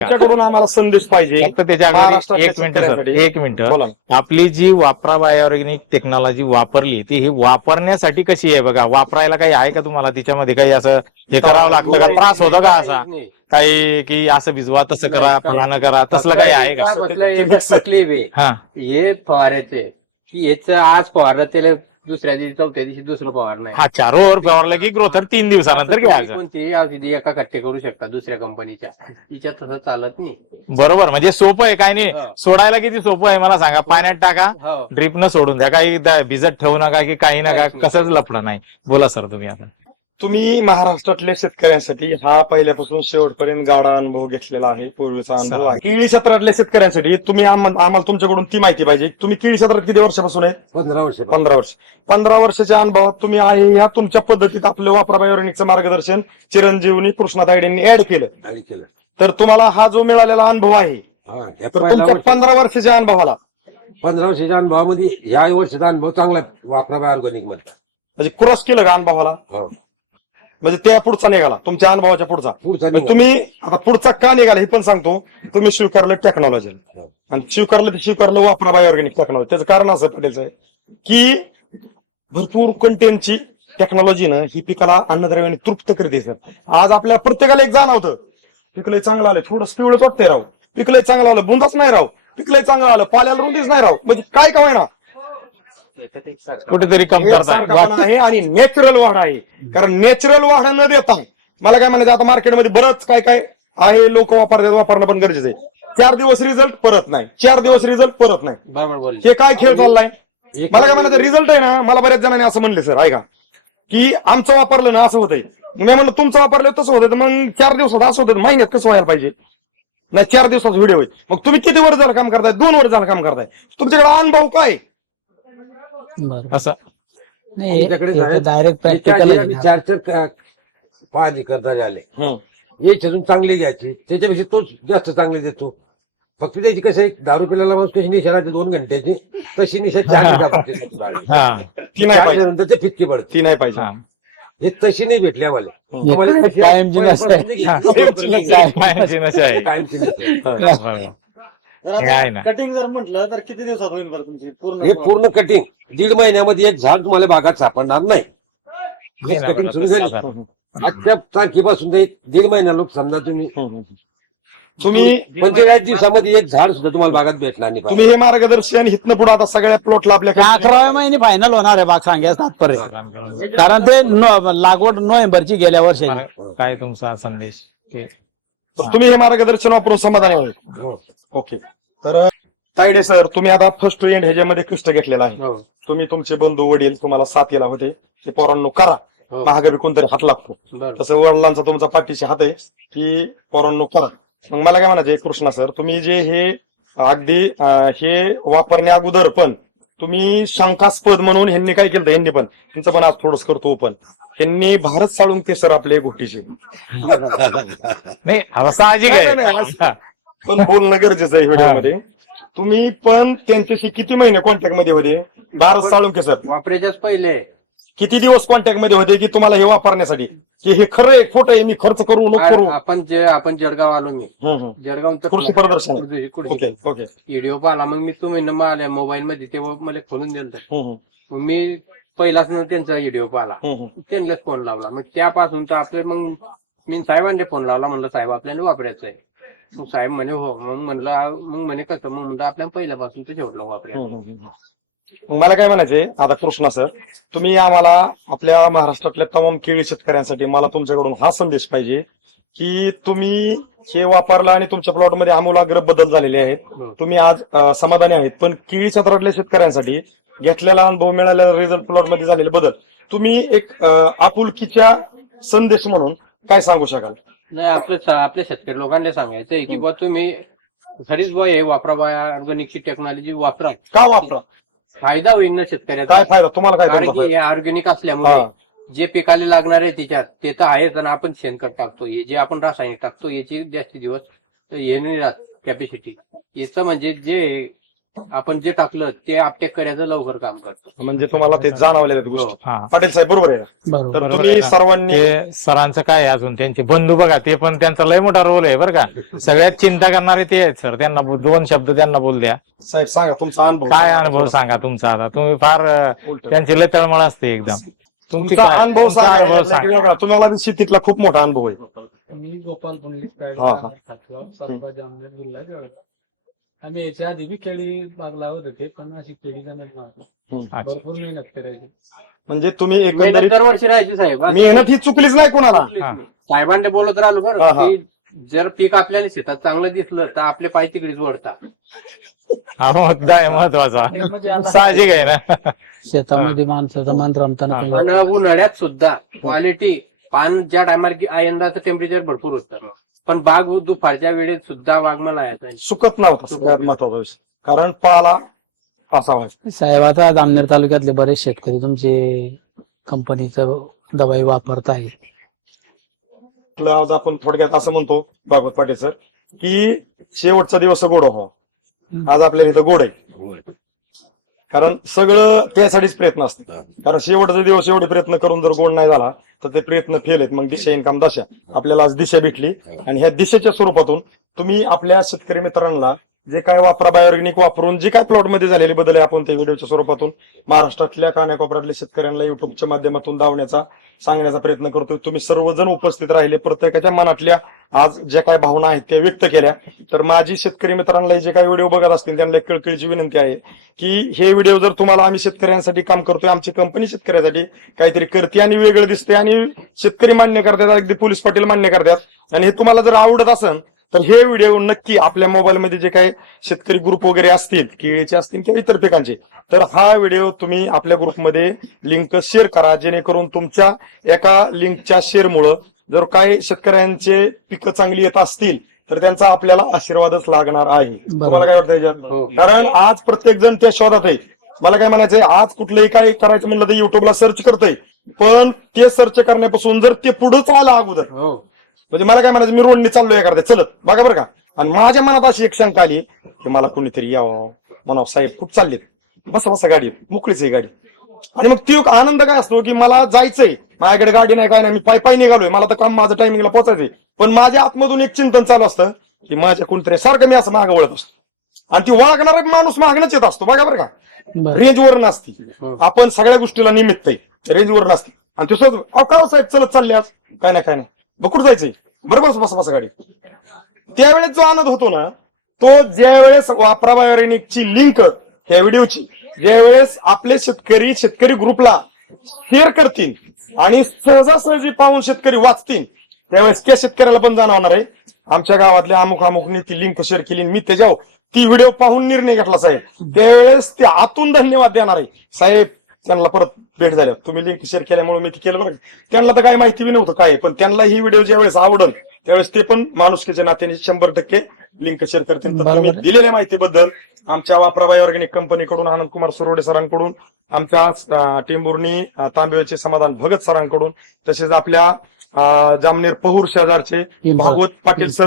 तुमच्याकडून आम्हाला संदेश पाहिजे. फक्त त्याच्या अगोदर महाराष्ट्रातल्या एक मिनिट सर. एक मिनिट. आपली जी वापरा बायोऑर्गॅनिक टेक्नॉलॉजी वापरली ती ही वापरण्यासाठी कशी आहे बघा? वापरायला काही आहे का तुम्हाला? तिच्यामध्ये काही असं हे करावं लागतं का? त्रास होतो का असा? काही की असं भिजवा तसं करा फलानं करा तसलं काही आहे का? हा. हे फवारायचे की याच आज फवारलं त्याला दुसऱ्या दिवशी चौथ्या दिवशी दुसरं फवार नाही. हा चारोवर फवारलं की ग्रोथर तीन दिवसानंतर घ्यायचं कोणतीही औषधी एका कट्टे करू शकता दुसऱ्या कंपनीच्या तिच्यात तसं चालत नाही. बरोबर म्हणजे सोपं आहे काय नाही? हा. सोडायला किती सोपं आहे मला सांगा? पाण्यात टाका हो. ड्रीप न सोडून द्या. काही द- भिजत ठेवू नका की काही नका काहीच नाही. कसंच लपलं नाही. बोला सर तुम्ही आता. तुम्ही महाराष्ट्रातल्या शेतकऱ्यांसाठी हा पहिल्यापासून शेवटपर्यंत गाडा अनुभव घेतलेला आहे पूर्वीचा अनुभव आहे. केळी क्षेत्रातल्या शेतकऱ्यांसाठी तुम्ही आम- आम्हाला तुमच्याकडून ती माहिती पाहिजे. तुम्ही केळी क्षेत्रात किती वर्षापासून आहे? पंधरा वर्ष. पंधरा वर्ष. पंधरा वर्षाच्या अनुभवात तुम्ही आहे ह्या तुमच्या पद्धतीत आपलं वापरा बायोरेनिकचं मार्गदर्शन चिरंजीवनी कृष्णा तायडेंनी ऍड केलं. केलं. तर तुम्हाला हा जो मिळालेला अनुभव आहे हा या तर पहिल्या तुमच्या वर्षी पंधरा वर्षाच्या अनुभवाला. पंधरा वर्षाच्या अनुभवामध्ये या वर्षाचा अनुभव चांगला आहे ऑर्गॅनिकमध्ये म्हणजे क्रॉस केलं का अनुभवाला? हो. म्हणजे त्या पुढचा निघाला तुमच्या अनुभवाच्या पुढचा. निघाला. तुम्ही आता पुढचा का निघाला हे पण सांगतो. तुम्ही स्वीकारलं टेक्नॉलॉजी हो. आणि स्वीकारलं ते स्वीकारलं वापरा बाय ऑर्गॅनिक टेक्नॉलॉजी त्याचं कारण असं पटेलचं आहे की भरपूर कंटेनची टेक्नॉलॉजीनं ही पिकाला अन्नद्रव्याने तृप्त करते सर आज आपल्या प्रत्येकाला एक जाणवतं पिकलंय चांगलं आलं थोडं पिवळच वाटतंय राव. पिकलंय चांगलं आलं बुंदाच नाही राव. पिकलंय चांगलं आलं पाल्याला रुंदीच नाही राव. म्हणजे काय का होईना? कुठेतरी कमतरता आहे. आहे आणि नॅचरल वाढ आहे. कारण नॅचरल वाढ न देता मला काय म्हणायचं आता मार्केटमध्ये बरंच काय काय आहे लोक वापरतात वापरणं पण गरजेचं आहे. चार दिवस रिझल्ट परत नाही. चार दिवस रिझल्ट परत नाही. बरोबर बोलले हे काय खेळ चाललाय? मला काय म्हणायचं रिझल्ट आहे ना मला बऱ्याच जणांनी असं म्हणले सर ऐका. की आमचं वापरलं ना असं होतंय. मी म्हणलं तुमचं वापरलं तसं होतं तर मग चार दिवसात असं होतं महिन्यात कसं व्हायला पाहिजे? नाही चार दिवसाचा व्हिडिओ होईल मग तुम्ही किती वर्ष झालं काम करताय? दोन वर्ष झालं काम करताय. तुमच्याकडे अनुभव काय? बरोबर. असं? नाही डायरेक्ट प्रॅक्टिकल चार चार पाहणी करता आले. हं. याच्यातून चांगले घ्यायचे. त्याच्यापेक्षा तोच जास्त चांगले देतो. फक्त त्याची कसं आहे दारू पिल्याला माणूस कशी निशा राहते दोन घंट्याची. तशी निशा चार घंट्यापर्यंत. हा. ती नाही चार पाहिजे. नंतर ते फिटके पडते. ती नाही पाहिजे. हा. हे तशी नाही भेटली आम्हाला. हं. आम्हाला कशी कायमची नसते. पहिल्यापासून घेतली. कायमची नशा आहे. कायमची नसते. हे. आहे ना कटिंग जर म्हटलं तर किती दिवसात होईल बरं तुमची पूर्ण हे पूर्ण कटिंग दीड महिन्यामध्ये एक झाड तुम्हाला बागात सापडणार नाही. कटिंग सुरू. झाली. आजच्या तारखेपासून ते एक दीड महिना लोक समजा तुम्ही. तुम्ही पंचेचाळीस दिवसामध्ये एक झाड सुद्धा तुम्हाला बागात भेटणार नाही. तुम्ही हे मार्गदर्शन हिथनं पुढे आता सगळ्या प्लॉटला आपल्या अकराव्या महिने फायनल होणार आहे बाग सांगायचं तात्पर्य. कारण ते नो- लागवड नोव्हेंबरची गेल्या वर्षाची काय तुमचा संदेश? तर तुम्ही हे मार्गदर्शन वापरून समाधानी आहोत हो. ओके. तर तायडे सर तुम्ही आता फर्स्ट एंड ह्याच्यामध्ये कष्ट घेतलेला आहे. हो. तुम्ही तुमचे बंधू वडील तुम्हाला साथ केला होते. ते पोरांनो करा. हो. महागावी कोणतरी हात लागतो. तसं वडिलांचा तुमचा पाठीशी हात आहे की पोरांनो करा. मग मला काय म्हणायचं कृष्णा सर तुम्ही जे हे अगदी हे वापरण्या अगोदर पण तुम्ही शंकास्पद म्हणून ह्यांनी काय केलं ह्यांनी पण. त्यांचं पण आज थोडंच करतो पण. ह्यांनी भारत साळून सर आपले गोष्टीचे. नाही हा साहजिक नाही, नाही, आहे पण बोलणं गरजेचं आहे व्हिडिओमध्ये. तुम्ही पण त्यांच्याशी किती महिने कॉन्टॅक्टमध्ये होते? भारत साळुंके सर. वापरायच्याच पहिले. किती दिवस कॉन्टॅक्टमध्ये होते की तुम्हाला हे वापरण्यासाठी? की हे खरं आहे खोटं आहे मी खर्च करू नको करू? आपण जे आपण जळगाव आलो मी. जळगाव कृषी प्रदर्शन. Okay okay. व्हिडिओ पाहिला मग मी तुम्ही न आल्या मोबाईल मध्ये तेव्हा मला खोलून दिलं. मग मी पहिलाच न त्यांचा व्हिडिओ पाहिला. त्यांनाच फोन लावला. मग त्यापासून तर आपले मग मी साहेबांनी फोन लावला. म्हणलं साहेब आपल्याला वापरायचं आहे मग साहेब म्हणे हो. मग म्हणलं मग म्हणे कसं? मग म्हणलं आपल्याला पहिल्यापासून तर शेवटलं वापरायचं. मग मला काय म्हणायचंय आता कृष्णा सर तुम्ही आम्हाला आपल्या महाराष्ट्रातल्या तमाम केळी शेतकऱ्यांसाठी मला तुमच्याकडून हा संदेश पाहिजे की तुम्ही हे वापरलं आणि तुमच्या प्लॉटमध्ये आमूलाग्र बदल झालेले आहेत. हो. तुम्ही आज अं, समाधानी आहेत. पण केळी क्षेत्रातल्या शेतकऱ्यांसाठी घेतलेला अनुभव मिळालेला रिझल्ट प्लॉटमध्ये झालेले बदल. तुम्ही एक आपुलकीच्या संदेश म्हणून काय सांगू शकाल? नाही आपल्या आपल्या शेतकरी लोकांना सांगायचं आहे की बा तुम्ही खरीच बा हे वापरा बा ऑर्गॅनिकची टेक्नॉलॉजी वापरा. का वापरा? फायदा होईल ना काय शेतकऱ्याचा फायदा? तुम्हाला काय कारण की फायदा? हे ऑर्गॅनिक असल्यामुळे. जे पिकाला लागणार आहे त्याच्यात ते तर आहेच आणि आपण शेणखत टाकतो. हे जे आपण रासायनिक टाकतो याची जास्ती दिवस हे नाही राहत कॅपॅसिटी याचं म्हणजे जे आपण जे टाकलं ते अपटेक करायचं लवकर काम करतो. म्हणजे तुम्हाला ते जाणवलेल्या आहेत गोष्टी. हा. पाटील साहेब बरोबर आहे. ना? बरोबर. तर बरोबर तुम्ही आहे ना. सर्वांनी ते सरांचं काय आहे अजून? त्यांचे बंधू बघा ते पण त्यांचा लय मोठा रोल आहे बरं का. सगळ्यात चिंता करणारे ते आहेत सर. त्यांना बो- दोन शब्द त्यांना बोल द्या. साहेब सांगा तुमचा अनुभव. काय अनुभव सांगा तुमचा आता? तुम्ही फार अं, उलट. त्यांची लय तळमळ असते एकदम. तुमची तुमचा काय- अनुभव तुमचा अनुभव सांगा. तुम्हाला बी शेतीतला खूप मोठा अनुभव आहे. मी गोपाल पुंडलिक हा, हा. जामनेर जिल्हा जळगाव आम्ही याच्या आधी बी केळी बाग लावत होते पण अशी केळी जमत नव्हती हम्म. अच्छा. भरपूर मेहनत करायची म्हणजे तुम्ही एकंदरीत दरवर्षी राहायची साहेब मेहनत ही चुकलीच नाही कोणाला हा. साहेबांनी बोलत राहिलो हा, बरं हा. की जर पीक आपल्याला शेतात चांगलं दिसलं तर आपले पाय तिकडेच वळतात हा मुद्दा आहे महत्त्वाचा म्हणजे आता साहजिक आहे ना शेतामध्ये माणसाचं मन रमताना हा. आणि उन्हाळ्यात सुद्धा क्वालिटी पान ज्या टायमाला यंदाचं टेम्परेचर भरपूर होतं पण बाग दुपारच्या वेळेत सुद्धा वाघमाला यायचा चुकत नव्हता सगळ्यात महत्त्वाचा विषय. कारण पाला असावा. साहेब आता जामनेर तालुक्यातले बरेच शेतकरी तुमचे कंपनीचं दवाई वापरत आहे आज आपण थोडक्यात असं म्हणतो भागवत पाटील सर की शेवटचा दिवस गोड व्हावा. आज आपल्या इथं गोड आहे. कारण सगळं त्यासाठीच प्रयत्न असते. कारण शेवटचा दिवस एवढे प्रयत्न करून जर गोड नाही झाला तर ते प्रयत्न फेल आहेत. मग दिशा इन्कम दशा. आपल्याला आज दिशा भेटली. आणि ह्या दिशेच्या स्वरूपातून तुम्ही आपल्या शेतकरी मित्रांना जे काय वापरा बायोऑर्गॅनिक वापरून जे काय प्लॉटमध्ये झालेले बदल आहे आपण ते व्हिडिओच्या स्वरूपातून महाराष्ट्रातल्या कानाकोपऱ्यातल्या शेतकऱ्यांना युट्यूबच्या माध्यमातून दावण्याचा सांगण्याचा प्रयत्न करतोय. तुम्ही सर्वजण उपस्थित राहिले प्रत्येकाच्या मनातल्या आज ज्या काय भावना आहेत त्या व्यक्त केल्या. तर माझी शेतकरी मित्रांना जे काही व्हिडिओ बघत असतील त्यांना एक कळकळीची विनंती आहे की हे व्हिडिओ जर तुम्हाला आम्ही शेतकऱ्यांसाठी काम करतोय आमची कंपनी शेतकऱ्यासाठी काहीतरी करते आणि वेगळं दिसते आणि शेतकरी मान्य करतात अगदी पोलीस पाटील मान्य करतात. आणि हे तुम्हाला जर आवडत असेल तर हे व्हिडिओ नक्की आपल्या मोबाईलमध्ये जे काही शेतकरी ग्रुप वगैरे असतील केळीचे असतील किंवा इतर पिकांचे तर हा व्हिडिओ तुम्ही आपल्या ग्रुपमध्ये लिंक शेअर करा. जेणेकरून तुमच्या एका लिंकच्या शेअरमुळं जर काही शेतकऱ्यांचे पिकं चांगली येत असतील तर त्यांचा आपल्याला आशीर्वादच लागणार आहे. तुम्हाला काय वाटतं हो. कारण आज प्रत्येक जण त्या शोधात आहे. मला काय म्हणायचंय आज कुठलंही काय करायचं म्हणलं तर युट्यूबला सर्च करतोय. पण ते सर्च करण्यापासून जर ते पुढेच आलं अगोदर हो. म्हणजे मला काय म्हणायचं मी रोडने चाललोय एखाद्या चलत बघा बरं का. आणि माझ्या मनात अशी एक शंका आली की मला कोणीतरी यावं. म्हणावं साहेब खूप चाललेत. बसा बसा गाडी मोकळीच आहे गाडी. आणि मग ती आनंद काय असतो की मला जायचंय. माझ्याकडे गाडी नाही काय नाही मी पाय पाय निघालोय. मला तर काम माझं टायमिंगला पोहोचायचंय पण माझ्या आतमधून एक चिंतन चालू असतं की माझ्या कोणतरी सारखं मी असं मागं वळत असतो. आणि ती वागणारा माणूस मागणंच येत असतो. बघा बरं का. रेंजवर नसती. हो. आपण सगळ्या गोष्टीला निमित्त आहे. रेंजवर नसते. आणि ते सहज अहो का हो साहेब चलत चालले आज काय नाही काय नाही. बघ कुठं जायचंय? बरोबर बस बस गाडी. त्यावेळेस जो आनंद होतो ना तो ज्यावेळेस वापराबायोरेनिकची लिंक ह्या व्हिडिओची ज्यावेळेस आपले शेतकरी शेतकरी ग्रुपला शेअर करतील आणि सहजासहजी पाहून शेतकरी वाचतील त्यावेळेस त्या शेतकऱ्याला पण जाणवणार आहे. आमच्या गावातल्या अमुक अमुकनी ती लिंक शेअर केली मी त्याच्यावर ती व्हिडिओ पाहून निर्णय घेतला साहेब. त्यावेळेस ते आतून धन्यवाद देणार आहे. साहेब त्यांना परत भेट झाल्या तुम्ही लिंक शेअर केल्यामुळे मी ते केलं बरं. त्यांना तर काही माहिती बी नव्हतं काय पण त्यांना ही व्हिडिओ ज्यावेळेस आवडल त्यावेळेस ते पण माणुसकीच्या नात्याने शंभर टक्के लिंक शेअर करतील तर तुम्ही. दिलेल्या माहितीबद्दल आमच्या वापराबाई ऑर्गॅनिक कंपनीकडून आनंद कुमार सुरोडे सरांकडून आमच्या अं, तांबेचे समाधान भगत सरांकडून तसेच आपल्या जामनेर पहूर शेजारचे भागवत पाटील सर